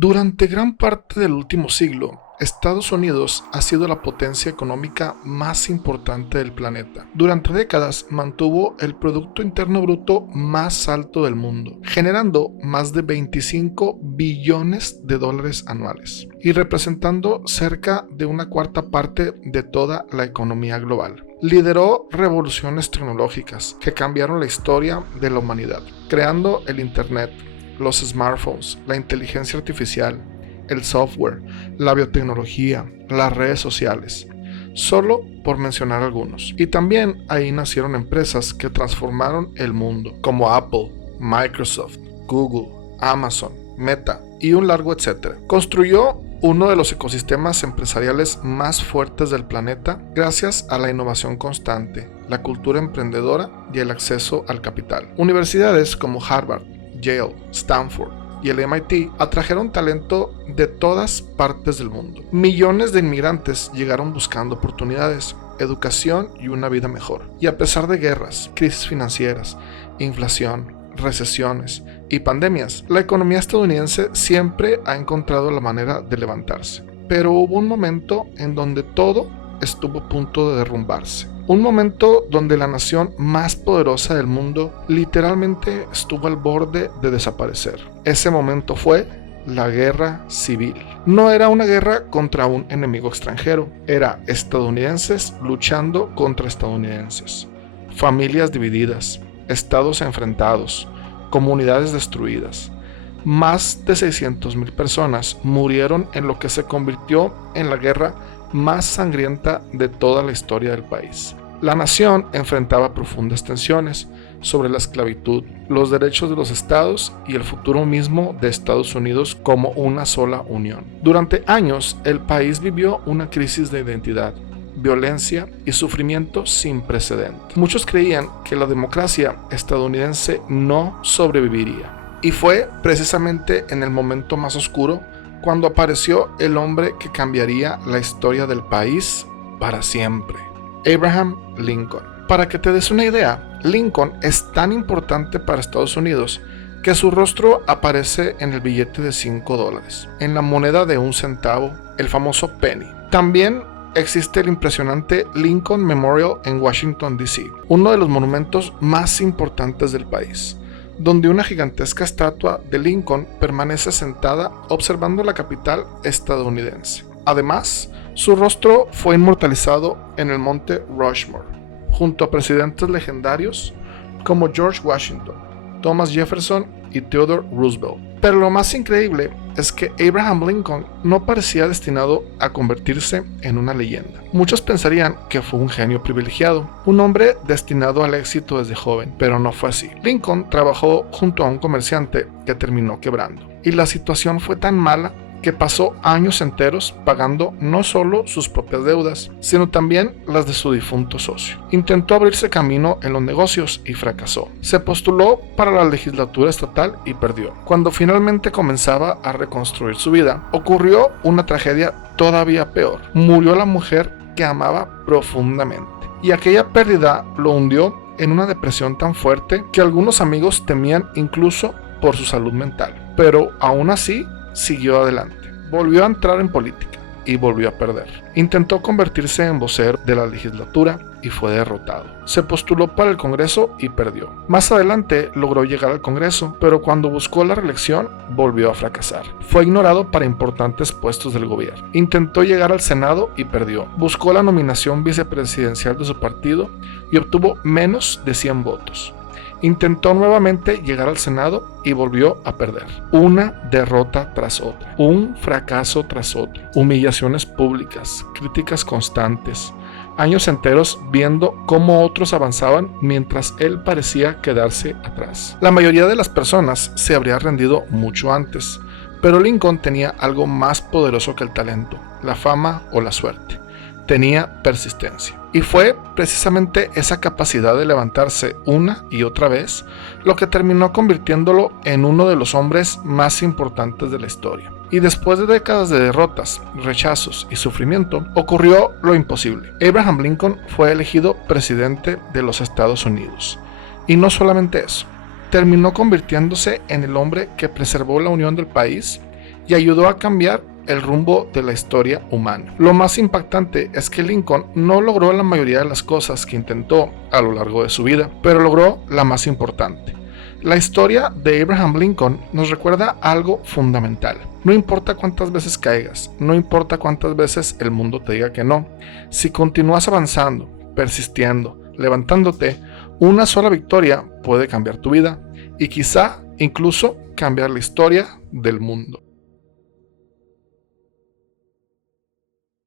Durante gran parte del último siglo, Estados Unidos ha sido la potencia económica más importante del planeta. Durante décadas mantuvo el Producto Interno Bruto más alto del mundo, generando más de 25 billones de dólares anuales y representando cerca de una cuarta parte de toda la economía global. Lideró revoluciones tecnológicas que cambiaron la historia de la humanidad, creando el Internet, los smartphones, la inteligencia artificial, el software, la biotecnología, las redes sociales, solo por mencionar algunos. Y también ahí nacieron empresas que transformaron el mundo, como Apple, Microsoft, Google, Amazon, Meta y un largo etcétera. Construyó uno de los ecosistemas empresariales más fuertes del planeta gracias a la innovación constante, la cultura emprendedora y el acceso al capital. Universidades como Harvard, Yale, Stanford y el MIT atrajeron talento de todas partes del mundo. Millones de inmigrantes llegaron buscando oportunidades, educación y una vida mejor. Y a pesar de guerras, crisis financieras, inflación, recesiones y pandemias, la economía estadounidense siempre ha encontrado la manera de levantarse. Pero hubo un momento en donde todo estuvo a punto de derrumbarse. Un momento donde la nación más poderosa del mundo literalmente estuvo al borde de desaparecer. Ese momento fue la guerra civil. No era una guerra contra un enemigo extranjero, era estadounidenses luchando contra estadounidenses. Familias divididas, estados enfrentados, comunidades destruidas. Más de 600,000 personas murieron en lo que se convirtió en la guerra más sangrienta de toda la historia del país. La nación enfrentaba profundas tensiones sobre la esclavitud, los derechos de los estados y el futuro mismo de Estados Unidos como una sola unión. Durante años, el país vivió una crisis de identidad, violencia y sufrimiento sin precedentes. Muchos creían que la democracia estadounidense no sobreviviría. Y fue precisamente en el momento más oscuro cuando apareció el hombre que cambiaría la historia del país para siempre, Abraham Lincoln. Para que te des una idea, Lincoln es tan importante para Estados Unidos que su rostro aparece en el billete de $5, en la moneda de 1 centavo, el famoso penny. También existe el impresionante Lincoln Memorial en Washington, D.C., uno de los monumentos más importantes del país, donde una gigantesca estatua de Lincoln permanece sentada observando la capital estadounidense. Además, su rostro fue inmortalizado en el monte Rushmore, junto a presidentes legendarios como George Washington, Thomas Jefferson y Theodore Roosevelt. Pero lo más increíble es que Abraham Lincoln no parecía destinado a convertirse en una leyenda. Muchos pensarían que fue un genio privilegiado, un hombre destinado al éxito desde joven, pero no fue así. Lincoln trabajó junto a un comerciante que terminó quebrando, y la situación fue tan mala que pasó años enteros pagando no solo sus propias deudas, sino también las de su difunto socio. Intentó abrirse camino en los negocios y fracasó. Se postuló para la legislatura estatal y perdió. Cuando finalmente comenzaba a reconstruir su vida, ocurrió una tragedia todavía peor. Murió la mujer que amaba profundamente, y aquella pérdida lo hundió en una depresión tan fuerte que algunos amigos temían incluso por su salud mental. Pero aún así, siguió adelante. Volvió a entrar en política y volvió a perder. Intentó convertirse en vocero de la legislatura y fue derrotado. Se postuló para el Congreso y perdió. Más adelante logró llegar al Congreso, pero cuando buscó la reelección volvió a fracasar. Fue ignorado para importantes puestos del gobierno. Intentó llegar al Senado y perdió. Buscó la nominación vicepresidencial de su partido y obtuvo menos de 100 votos. Intentó nuevamente llegar al Senado y volvió a perder. Una derrota tras otra, un fracaso tras otro, humillaciones públicas, críticas constantes, años enteros viendo cómo otros avanzaban mientras él parecía quedarse atrás. La mayoría de las personas se habría rendido mucho antes, pero Lincoln tenía algo más poderoso que el talento, la fama o la suerte. Tenía persistencia. Y fue precisamente esa capacidad de levantarse una y otra vez lo que terminó convirtiéndolo en uno de los hombres más importantes de la historia. Y después de décadas de derrotas, rechazos y sufrimiento, ocurrió lo imposible. Abraham Lincoln fue elegido presidente de los Estados Unidos. Y no solamente eso, terminó convirtiéndose en el hombre que preservó la unión del país y ayudó a cambiar el rumbo de la historia humana. Lo más impactante es que Lincoln no logró la mayoría de las cosas que intentó a lo largo de su vida, pero logró la más importante. La historia de Abraham Lincoln nos recuerda algo fundamental. No importa cuántas veces caigas, no importa cuántas veces el mundo te diga que no, si continúas avanzando, persistiendo, levantándote, una sola victoria puede cambiar tu vida y quizá incluso cambiar la historia del mundo.